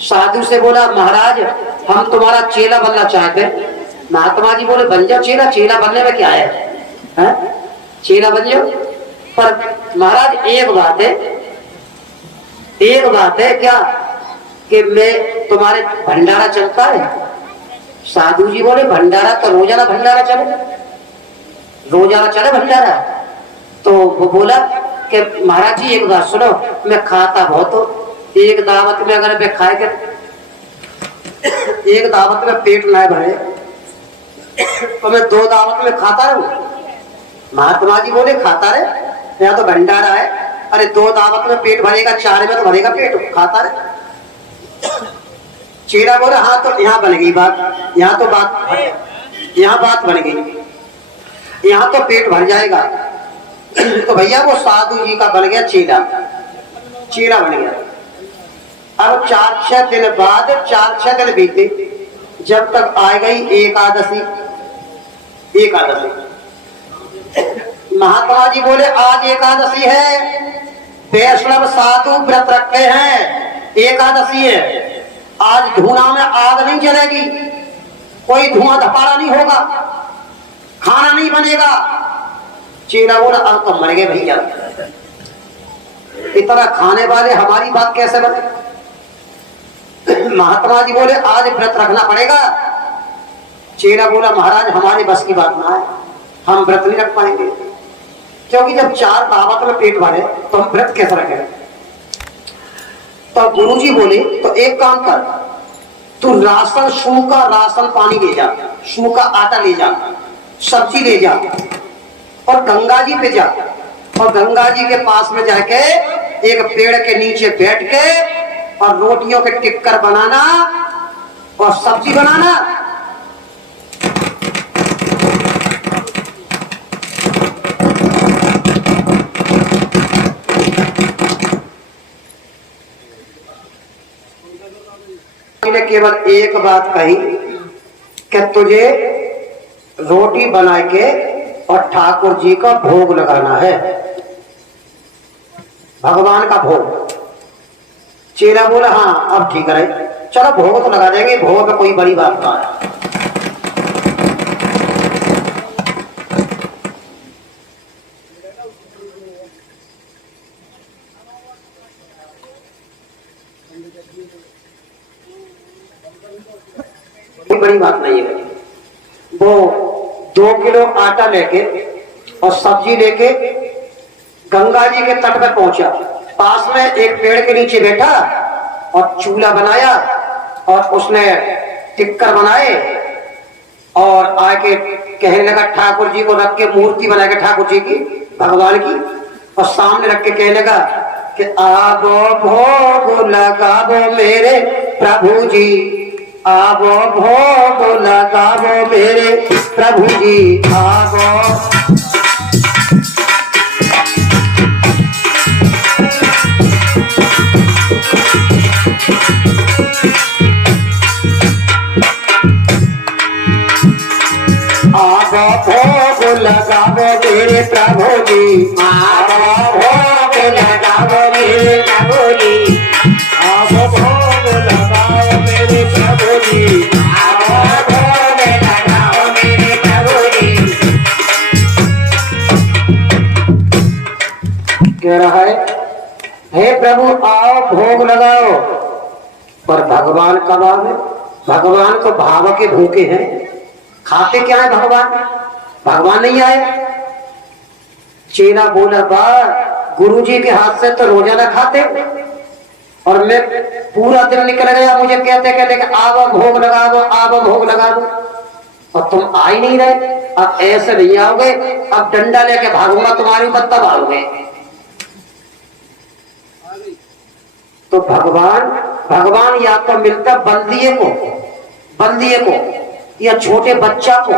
साधु से बोला महाराज हम तुम्हारा चेला बनना चाहते। महात्मा जी बोले बन जाओ चेला, चेला बनने में क्या है? चेला बन जाओ, पर महाराज एक बात है क्या कि मैं तुम्हारे भंडारा चलता है? साधु जी बोले भंडारा तो रोजाना भंडारा चले, रोजाना चले भंडारा। तो वो बोला कि महाराज जी एक बात सुनो, मैं खाता बहुत हूँ, एक दावत में अगर मैं खाए के एक दावत में पेट ना भरे तो मैं 2 दावत में खाता रहूं। महात्मा जी बोले खाता रहे, यहाँ तो भंडारा है, अरे 2 दावत में पेट भरेगा, 4 में तो भरेगा पेट, खाता रहे। चेला बोला हाँ तो यहाँ बन गई बात, यहाँ बात बन गई, यहाँ तो पेट भर जाएगा। तो भैया वो साधु जी का बन गया चेला बन गया। अब 4-6 दिन बाद 4-6 दिन बीते, जब तक आ गई एकादशी। महात्मा जी बोले आज एकादशी है, वैष्णव साधु व्रत रखे हैं, एकादशी है, आज धुआं में आग नहीं जलेगी, कोई धुआं धपाड़ा नहीं होगा, खाना नहीं बनेगा। चेला बोला अब तो मर गए भैया, इतना खाने वाले हमारी बात कैसे बने? महात्मा जी बोले आज व्रत रखना पड़ेगा। चेला बोला महाराज हमारे बस की बात ना है, हम व्रत नहीं रख पाएंगे, क्योंकि जब 4 दावत में पेट भरे तो हम व्रत कैसे रखें? तो गुरुजी बोले तो एक काम कर, तू राशन सूखा राशन पानी ले जा, सूखा आटा ले जा, सब्जी ले जा, और गंगा जी पे जा, और गंगा जी के पास में जाके एक पेड़ के नीचे बैठ के और रोटियों के टिक्कर बनाना और सब्जी बनाना। ने केवल एक बात कही कि तुझे रोटी बना के और ठाकुर जी का भोग लगाना है, भगवान का भोग। चेला बोला हाँ अब ठीक है, चलो भोग तो लगा देंगे, भोग में कोई बड़ी बात ना है। कोई बड़ी बात नहीं है। वो 2 किलो आटा लेके और सब्जी लेके गंगा जी के तट पर पहुंचा, पास में एक पेड़ के नीचे बैठा और चूल्हा बनाया और उसने टिक्कर बनाए और आके कहने लगा ठाकुर जी को रख के मूर्ति बना के ठाकुर जी की भगवान की, और सामने रख के कहने लगा कि आवो भोग लगावो मेरे प्रभु जी, आवो भोग लगावो मेरे प्रभु जी, आवो। आवो भोग लगावो मेरे प्रभु जी, आवो भोग लगावो मेरे प्रभु जी, आवो भोग लगाओ मेरे प्रभु जी, आवो भोग लगाओ मेरे प्रभु जी। कह रहा है हे प्रभु आओ भोग लगाओ, पर भगवान कब आवे? भगवान तो भाव के भूखे हैं, खाते क्या है भगवान? भगवान नहीं आए। चेला बोला बा गुरुजी के हाथ से तो रोजाना खाते, और मैं पूरा दिन निकल गया, मुझे कहते कहते कि आव भोग लगा दो, आव भोग लगा दो, और तुम आ ही नहीं रहे। अब ऐसे नहीं आओगे, अब डंडा लेके भागूंगा तुम्हारे ऊपर, तब आओगे। तो भगवान या तो मिलता बंदिये को या छोटे बच्चा को,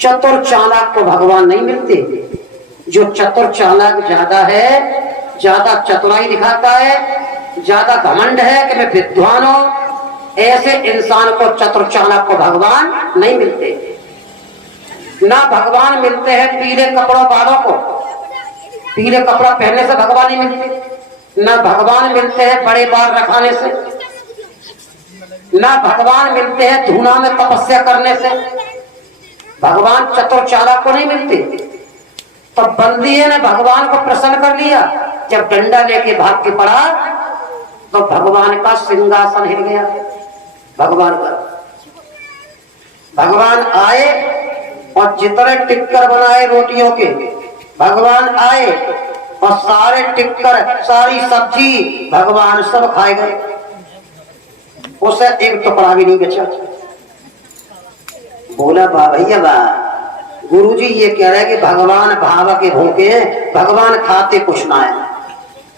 चतुर चालाक को भगवान नहीं मिलते। जो चतुर चालाक ज्यादा है, ज्यादा चतुराई दिखाता है, ज्यादा घमंड है कि मैं विद्वान हूं, ऐसे इंसान को, चतुर चालाक को भगवान नहीं मिलते। ना भगवान मिलते हैं पीले कपड़ों वालों को, पीले कपड़ा पहनने से भगवान नहीं मिलते। ना भगवान मिलते हैं बड़े बाल रखाने से, ना भगवान मिलते हैं धूना में तपस्या करने से। भगवान चतुर चालाक को नहीं मिलते। तो बंदिये ने भगवान को प्रसन्न कर लिया। जब डंडा लेके भाग के पड़ा तो भगवान का सिंहासन हिल गया। भगवान आए और जितने टिक्कर बनाए रोटियों के, भगवान आए और सारे टिक्कर, सारी सब्जी भगवान सब खाए गए, उसे एक टुकड़ा भी नहीं बचा। बोला बा भैया बा, गुरुजी ये कह रहे हैं कि भगवान भाव के भूखे हैं, भगवान खाते कुछ ना है।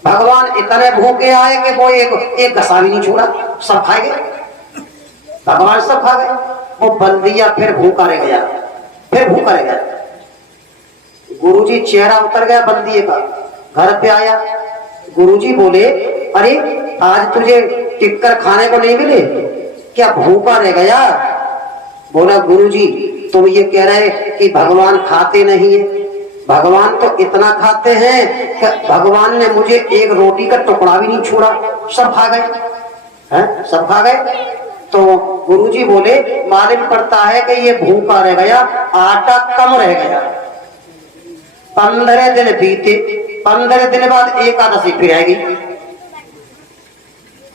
भगवान इतने भूखे आए कि वो एक गसा भी नहीं छोड़ा, सब खा गए, भगवान सब खा गए। वो बंदिया फिर भूखा रह गया। गुरुजी चेहरा उतर गया बंदिये का। घर पे आया, गुरुजी बोले अरे आज तुझे टिक्कर खाने को नहीं मिले क्या, भूखा रह गया? बोला गुरुजी तुम ये कह रहे कि भगवान खाते नहीं है, भगवान तो इतना खाते हैं कि भगवान ने मुझे एक रोटी का टुकड़ा भी नहीं छोड़ा, सब खा गए हैं, सब खा गए। तो गुरुजी बोले मालूम पड़ता है कि ये भूखा रह गया, आटा कम रह गया। 15 दिन बीते, 15 दिन बाद एकादशी फिर आएगी।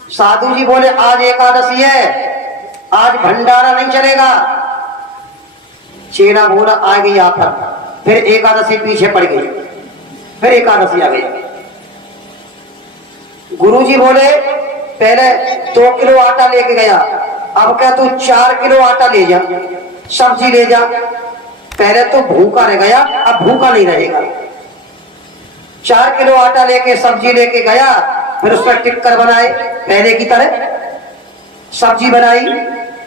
साधु जी बोले आज एकादशी है, आज भंडारा नहीं चलेगा। चेला बोला आ गई आफत, फिर एकादशी पीछे पड़ गई, फिर एकादशी आ गई। गुरुजी बोले पहले 2 किलो आटा लेके गया, अब क्या तू 4 किलो आटा ले जा, सब्जी ले जा। पहले तो भूखा रह गया, अब भूखा नहीं रहेगा। 4 किलो आटा लेके सब्जी लेके गया, फिर उसका टिक्कर बनाए, पहले की तरह सब्जी बनाई,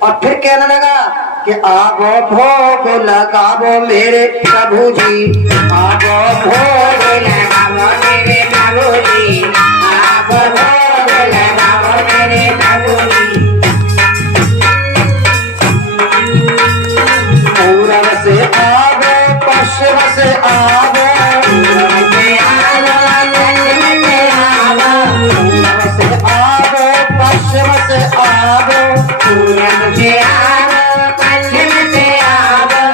और फिर कहने लगा कि आवो भोग लगावो मेरे प्रभु जी, आवो भोग लगावो मेरे प्रभु जी, आवो भोग लगावो मेरे प्रभु जी। पूरब से आवो, पश्चिम से आवो, पूरब से आवो, पूरब से आवो, पश्चिम से आवो, पूरब से आवो, पश्चिम से आवो,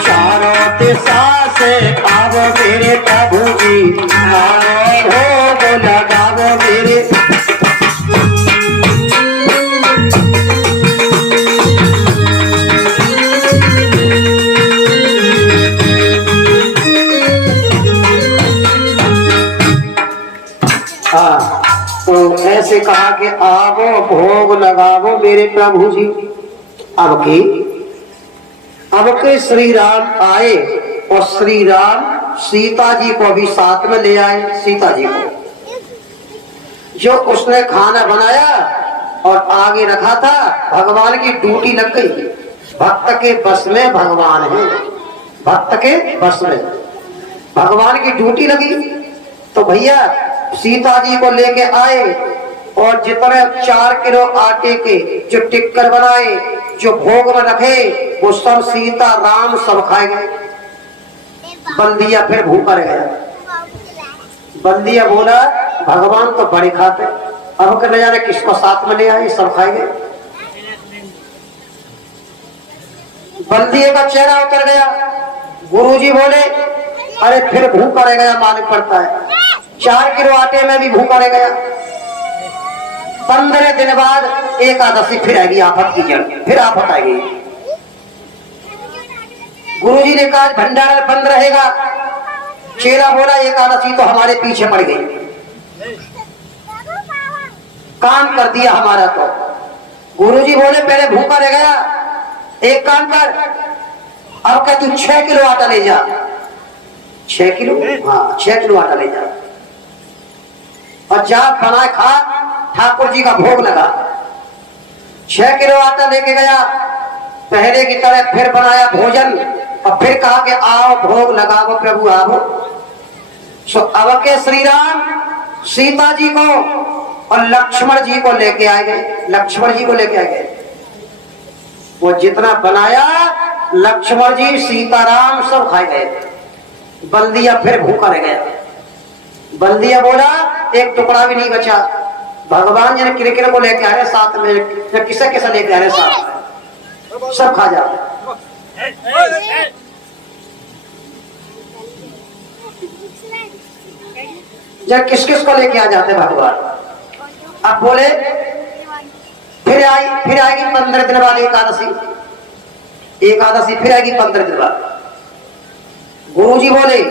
चारों दिशा से आवो मेरे प्रभु जी, आवो भोग लगावो मेरे। तो ऐसे कहा कि आवो भोग लगावो मेरे प्रभु जी। अब के श्री राम आए और श्री राम सीता जी को भी साथ में ले आए। सीता जी को जो उसने खाना बनाया और आगे रखा था, भगवान की ड्यूटी लग गई। भक्त के बस में भगवान है, भक्त के बस में भगवान की ड्यूटी लगी। तो भैया सीता जी को लेके आए और जितने 4 किलो आटे के जो टिक्कर बनाए, जो भोग में रखे, वो सब सीता राम सब खाए गए। बंदिया फिर भूखा रह गया। बंदिया बोला भगवान तो बड़े खाते, अब न जाने किसको साथ में ले आए, सब खाए गए। बंदिये का चेहरा उतर गया। गुरुजी बोले अरे फिर भूखा रह गया, मालूम पड़ता है 4 किलो आटे में भी भूखा रह गया। 15 दिन बाद एकादशी फिर आएगी, आफत की जड़, फिर आफत आएगी। गुरुजी ने कहा भंडारा बंद रहेगा। चेला बोला एकादशी तो हमारे पीछे पड़ गई। काम कर दिया हमारा। तो गुरुजी बोले पहले भूखा रह गया, एक काम कर, अब क्या तू 6 किलो आटा ले जा। 6 किलो? हाँ 6 किलो आटा ले जा और जा बनाए खा, ठाकुर जी का भोग लगा। 6 किलो आटा लेके गया, पहले की तरह फिर बनाया भोजन और फिर कहा कि आओ भोग लगाओ प्रभु आओ। सो अब के श्री राम सीता जी को और लक्ष्मण जी को लेके आ गए। लक्ष्मण जी को लेके आ गए, वो जितना बनाया लक्ष्मण जी सीताराम सब खाए गए। बल्दिया फिर भूखा रह गया। बल्दिया बोला एक टुकड़ा भी नहीं बचा। भगवान जी ने किरकिर को लेके आ रहे साथ में, किसे किसे लेके आ रहे साथ में, सब खा जा। जब किस किस को लेके आ जाते भगवान। अब बोले फिर आएगी 15 दिन बाद एकादशी। एकादशी फिर आएगी 15 दिन बाद। गुरुजी बोले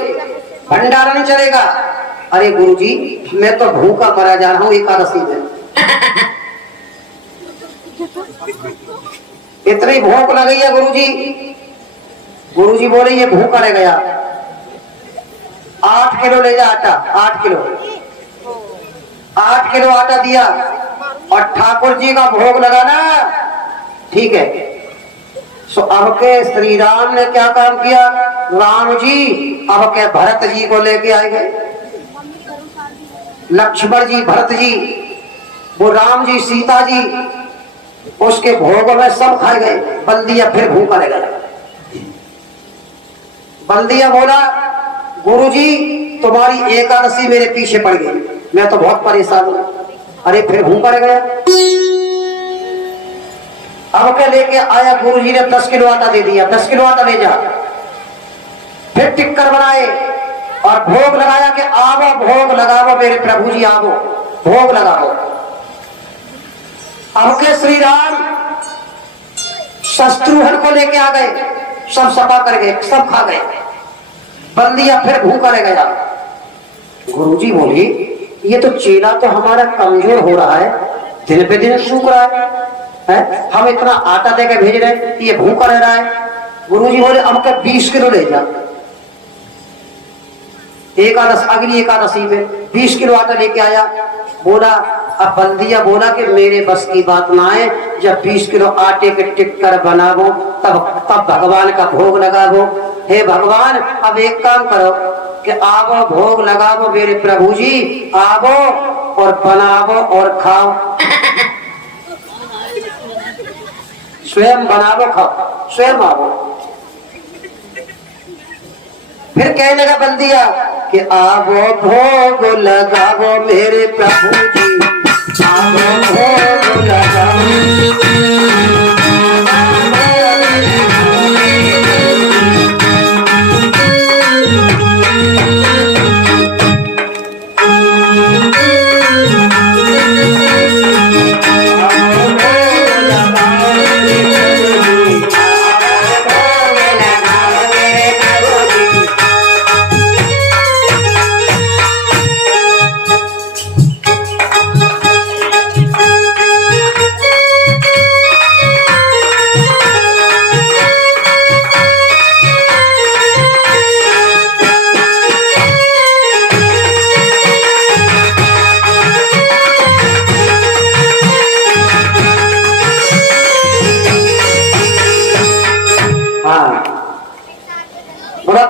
भंडारा नहीं चलेगा। अरे गुरुजी मैं तो भूखा मरा जा रहा हूं एकादशी में। इतनी भूख लग गई है गुरुजी। गुरुजी बोले ये भूखा रह गया, 8 किलो ले जा आटा। 8 किलो 8 किलो आटा दिया और ठाकुर जी का भोग लगाना। ठीक है। सो अब के श्री राम ने क्या काम किया, राम जी अब के भरत जी को लेके आए गए। लक्ष्मण जी भरत जी, वो राम जी सीता जी, उसके भोग में सब खाए गए। बल्दिया फिर भूखा रह गया। बल्दिया बोला गुरुजी तुम्हारी एकादशी मेरे पीछे पड़ गई, मैं तो बहुत परेशान हूं। अरे फिर भूखा रह गया। अब के लेके आया गुरुजी ने 10 किलो आटा दे दिया। 10 किलो आटा ले जा। फिर टिक्कर बनाए और भोग लगाया कि आवो भोग लगाओ मेरे प्रभु जी, आवो भोग लगाओ। अब के श्री राम शत्रुघ्न को लेके आ गए, सब सपा कर गए, सब खा गए। बंदिया फिर भूखा रह गया। गुरुजी बोले ये तो चेला तो हमारा कमजोर हो रहा है, दिन पे दिन सूख रहा है? हम इतना आटा देके भेज रहे हैं, ये भूखा रह रहा है। गुरुजी बोले अब के 20 किलो ले जा। अगली एकादशी में 20 किलो आटा लेके आया। बोला अब बल्दिया बोला कि मेरे बस की बात ना है, जब 20 किलो आटे के टिक्कर बनावो तब भगवान का भोग लगावो। हे भगवान अब एक काम करो कि आवो भोग लगावो मेरे प्रभु जी, आवो और बनावो और खाओ। स्वयं बनावो खाओ, स्वयं आवो। फिर कहने लगा बल्दिया कि आवो भोग लगावो मेरे प्रभु जी, आवो भोग लगावो।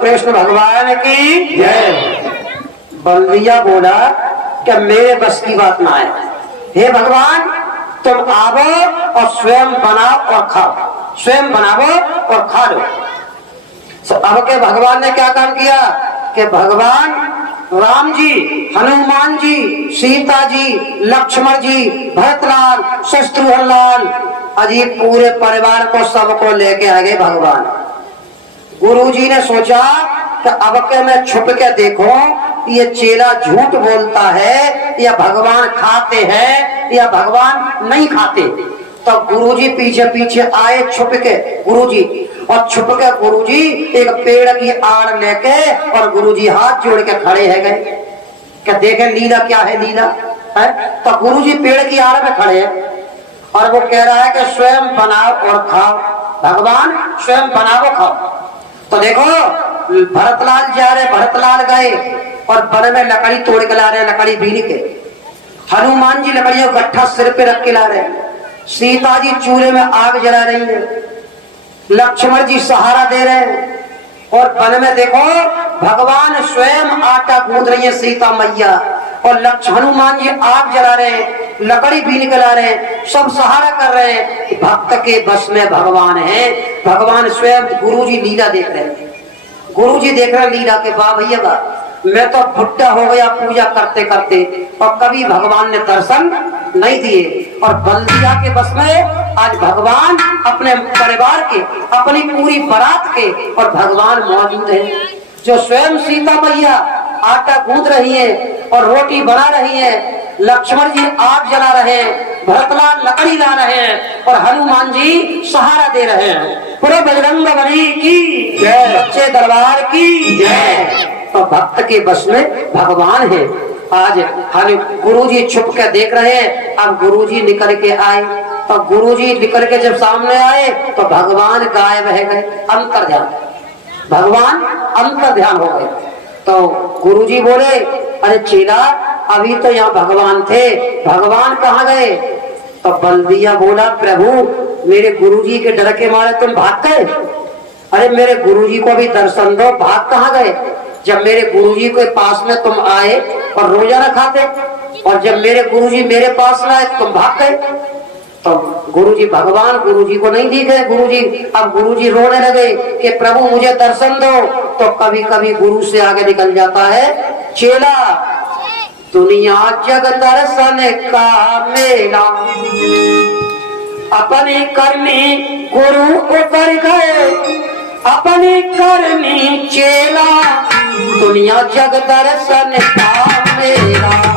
कृष्ण भगवान की जय। बल्दिया बोला कि मेरे बस की बात ना है, हे भगवान तुम आवो और स्वयं बनाओ और खाओ, स्वयं बनाओ और खा लो। अब के भगवान ने क्या काम किया कि भगवान राम जी, हनुमान जी, सीता जी, लक्ष्मण जी, भरतलाल, शत्रुघ्न लाल, अजी पूरे परिवार को सबको लेके आ गए भगवान। गुरुजी ने सोचा कि अब के मैं छुप के देखो ये चेला झूठ बोलता है या भगवान खाते हैं या भगवान नहीं खाते। तो गुरुजी पीछे पीछे आए छुप के गुरुजी, और छुप के गुरुजी एक पेड़ की आड़ लेके और गुरुजी हाथ जोड़ के खड़े है गए कि देखें लीला क्या है लीला। है? तो गुरुजी पेड़ की आड़ में खड़े हैं और वो कह रहा है कि स्वयं बनाओ और खाओ, भगवान स्वयं बनाओ खाओ। तो देखो भरतलाल जा रहे, भरतलाल गए और वन में लकड़ी तोड़ के ला रहे, लकड़ी बीन के। हनुमान जी लकड़ियों गट्ठा सिर पे रख के ला रहे, सीता जी चूल्हे में आग जला रही है, लक्ष्मण जी सहारा दे रहे हैं और वन में देखो भगवान स्वयं आटा गूंद रही है सीता मैया और हनुमान जी आग जला रहे हैं, लकड़ी बीन के ला रहे हैं, सब सहारा कर रहे हैं। भक्त के बस में भगवान है, भगवान स्वयं। गुरुजी लीला देख रहे हैं, गुरुजी देख रहे हैं लीला के। वाह भैया वाह, मैं तो बुढ़ा हो गया पूजा करते करते और कभी भगवान ने दर्शन नहीं दिए और बल्दिया के बस में आज भगवान अपने परिवार के, अपनी पूरी बारात के और भगवान मौजूद है। जो स्वयं सीता मैया आटा गूंद रही है और रोटी बना रही है, लक्ष्मण जी आग जला रहे हैं, भरतलाल लकड़ी ला रहे हैं और हनुमान जी सहारा दे रहे हैं। पूरे बजरंग बली की जय, सच्चे दरबार की जय। तो भक्त के बस में भगवान है। आज हम गुरुजी छुप के देख रहे हैं, अब गुरुजी निकल के आए तो गुरुजी निकल के जब सामने आए तो भगवान गायब है गए, अंतर ध्यान, भगवान अंतर ध्यान हो गए। तो गुरुजी बोले अरे चेला अभी तो यहाँ भगवान थे, भगवान कहाँ गए? तो बल्दिया बोला प्रभु मेरे गुरुजी के डर के मारे तुम भाग गए। अरे मेरे गुरुजी को भी दर्शन दो, भाग कहाँ गए? जब मेरे गुरुजी के पास में तुम आए और रोजाना खाते और जब मेरे गुरुजी मेरे पास में आए तुम भाग गए। तो गुरुजी भगवान गुरुजी को नहीं दिखे। गुरुजी अब गुरुजी रोने लगे कि प्रभु मुझे दर्शन दो। तो कभी कभी गुरु से आगे निकल जाता है चेला, दुनिया जग दर्शन का मेला, अपने कर्मी गुरु उतर गए, अपने कर्मी चेला, दुनिया जग दर्शन का मेला।